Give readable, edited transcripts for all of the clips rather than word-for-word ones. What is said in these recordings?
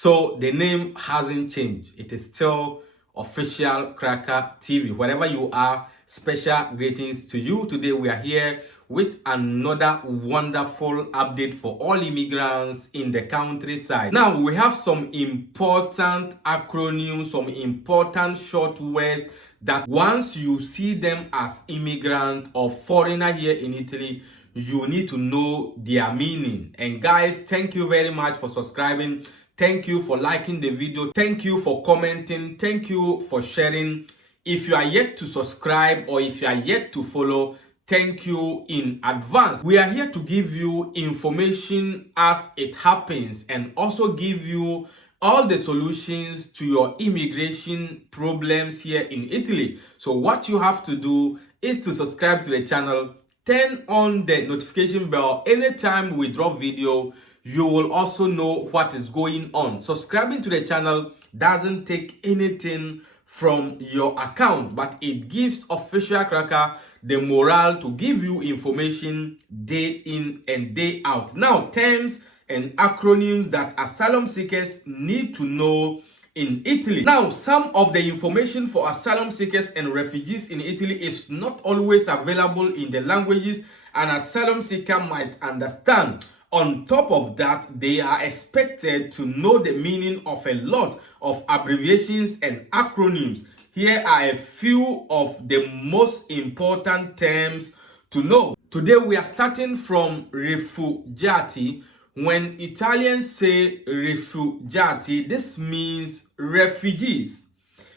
So the name hasn't changed. It is still Official Cracker TV. Wherever you are, special greetings to you. Today we are here with another wonderful update for all immigrants in the countryside. Now we have some important acronyms, some important short words that once you see them as immigrant or foreigner here in Italy, you need to know their meaning. And guys, thank you very much for subscribing. Thank you for liking the video. Thank you for commenting. Thank you for sharing. If you are yet to subscribe or if you are yet to follow, thank you in advance. We are here to give you information as it happens and also give you all the solutions to your immigration problems here in Italy. So what you have to do is to subscribe to the channel, turn on the notification bell. Anytime we drop video, you will also know what is going on. Subscribing to the channel doesn't take anything from your account, but it gives Official Cracker the morale to give you information day in and day out. Now, terms and acronyms that asylum seekers need to know in Italy. Now, some of the information for asylum seekers and refugees in Italy is not always available in the languages an asylum seeker might understand. On top of that, they are expected to know the meaning of a lot of abbreviations and acronyms. Here are a few of the most important terms to know. Today we are starting from Refugee. When Italians say Refugee, this means refugees.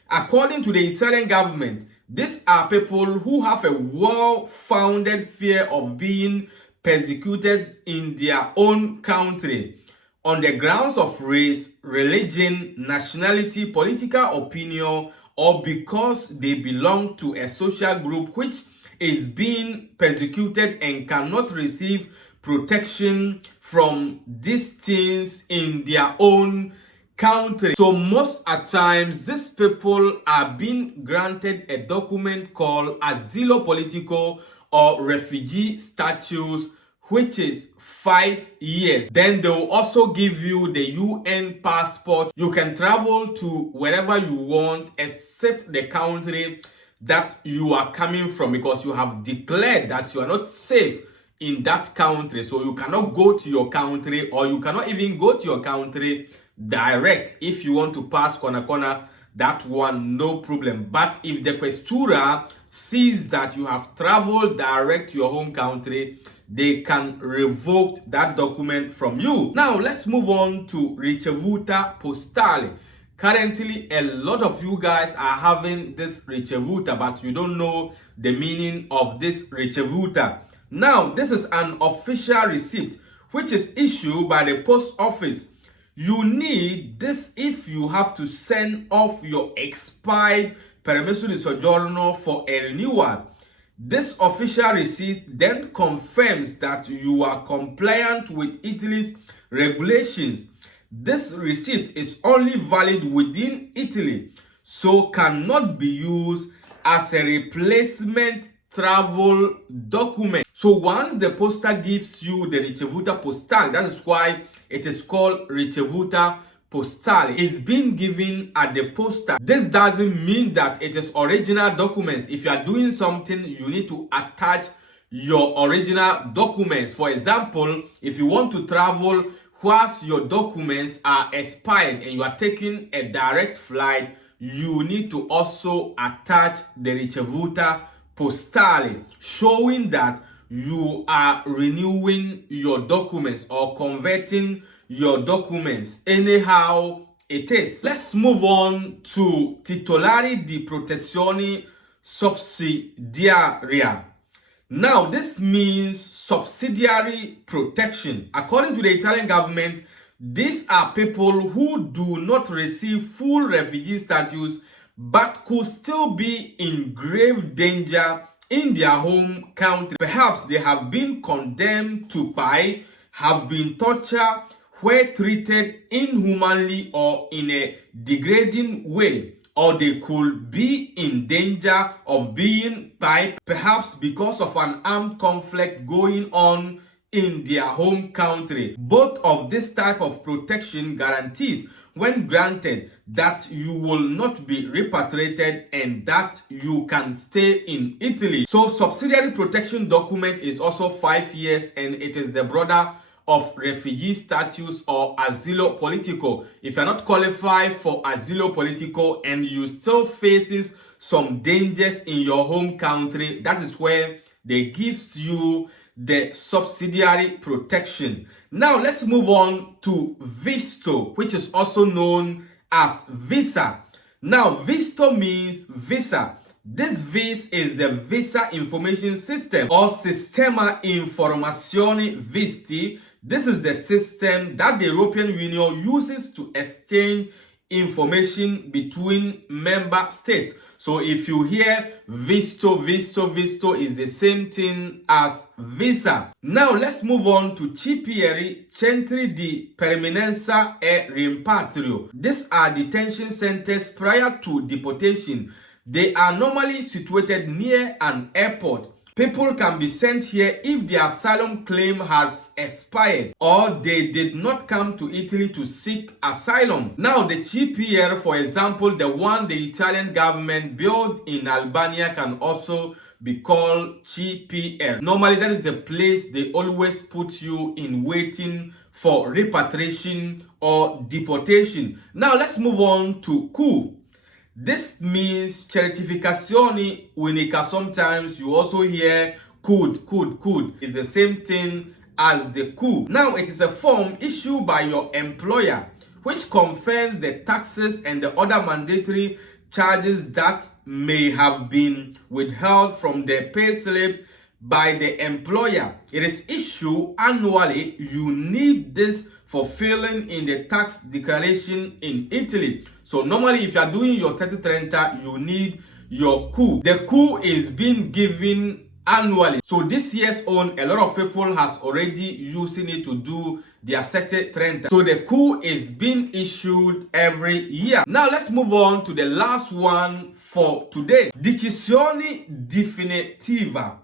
According to the Italian government, these are people who have a well-founded fear of being persecuted in their own country on the grounds of race, religion, nationality, political opinion, or because they belong to a social group which is being persecuted and cannot receive protection from these things in their own country. So most at times, these people are being granted a document called Asilo Politico or refugee status, which is 5 years. Then they will also give you the UN passport. You can travel to wherever you want except the country that you are coming from, because you have declared that you are not safe in that country. So you cannot go to your country, or you cannot even go to your country direct. If you want to pass corner, that one, no problem. But if the questura sees that you have traveled direct to your home country, they can revoke that document from you. Now let's move on to ricevuta postale. Currently, a lot of you guys are having this ricevuta, but you don't know the meaning of this ricevuta. Now, this is an official receipt which is issued by the post office. You need this if you have to send off your expired permesso di soggiorno for a renewal. This official receipt then confirms that you are compliant with Italy's regulations. This receipt is only valid within Italy, so cannot be used as a replacement travel document. So once the poster gives you the ricevuta postale, that is why it is called ricevuta postale. It's been given at the poster. This doesn't mean that it is original documents. If you are doing something, you need to attach your original documents. For example, if you want to travel whilst your documents are expired and you are taking a direct flight, you need to also attach the ricevuta postale, showing that you are renewing your documents or converting your documents anyhow it is. Let's move on to titolari di protezione sussidiaria. Now, this means subsidiary protection. According to the Italian government, these are people who do not receive full refugee status but could still be in grave danger in their home country. Perhaps they have been condemned to die, have been tortured, were treated inhumanly or in a degrading way, or they could be in danger of being piped, perhaps because of an armed conflict going on in their home country. Both of this type of protection guarantees when granted, that you will not be repatriated and that you can stay in Italy. So subsidiary protection document is also 5 years, and it is the brother of refugee status or asilo politico. If you're not qualified for asilo politico and you still faces some dangers in your home country, that is where they gives you the subsidiary protection. Now let's move on to visto, which is also known as visa. Now visto means visa. This VIS is the Visa Information System or Sistema Informazioni Visti. This is the system that the European Union uses to exchange information between member states. So if you hear visto is the same thing as visa. Now let's move on to Cipieri Centri di Permanenza e Rimpatrio. These are detention centers prior to deportation. They are normally situated near an airport. People can be sent here if their asylum claim has expired or they did not come to Italy to seek asylum. Now, the CPR, for example, the one the Italian government built in Albania, can also be called CPR. Normally, that is the place they always put you in waiting for repatriation or deportation. Now, let's move on to CU. This means certificazione unica. Sometimes you also hear could. It's the same thing as the CU. Now it is a form issued by your employer which confirms the taxes and the other mandatory charges that may have been withheld from the pay slips by the employer. It is issued annually. You need this for filling in the tax declaration in Italy. So normally if you are doing your Stati 30, you need your CU. The CU is being given annually. So this year's own, a lot of people has already using it to do their Stati 30. So the CU is being issued every year. Now let's move on to the last one for today. Decisione definitiva.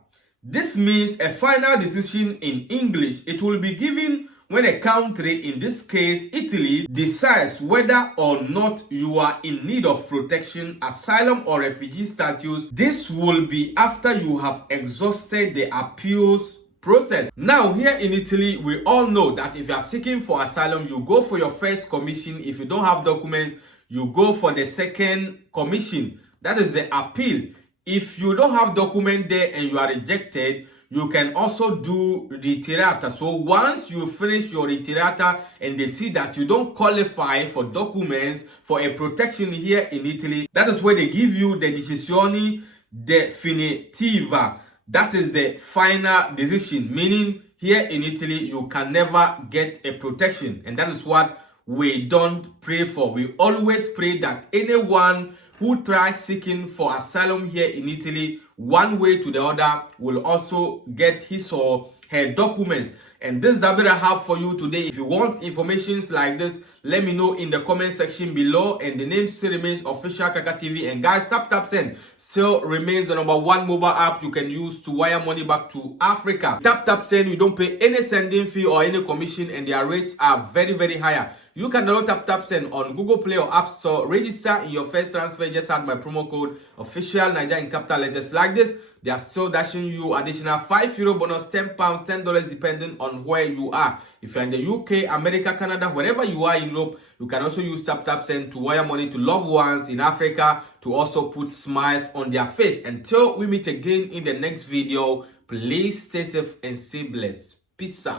This means a final decision in English. It will be given when a country, in this case Italy, decides whether or not you are in need of protection, asylum or refugee status. This will be after you have exhausted the appeals process. Now here in Italy, we all know that if you are seeking for asylum, you go for your first commission. If you don't have documents, you go for the second commission. That is the appeal. If you don't have document there and you are rejected, you can also do ritirata. So once you finish your ritirata and they see that you don't qualify for documents for a protection here in Italy, that is where they give you the decisione definitiva. That is the final decision, meaning here in Italy you can never get a protection, and that is what we don't pray for. We always pray that anyone who tries seeking for asylum here in Italy, one way to the other, will also get his or her documents. And this is the update I have for you today. If you want information like this, let me know in the comment section below. And the name still remains Official Cracker TV. And guys, Tap Send still remains the #1 mobile app you can use to wire money back to Africa. Tap Send, you don't pay any sending fee or any commission, and their rates are very, very higher. You can download Tap Send on Google Play or App Store. Register in your first transfer. Just add my promo code Official Niger in capital letters like this. They are still dashing you additional €5 bonus, £10, $10 depending on where you are. If you're in the UK, America, Canada, wherever you are in Europe, you can also use Tap Send to wire money to loved ones in Africa to also put smiles on their face. Until we meet again in the next video, please stay safe and stay blessed. Peace out.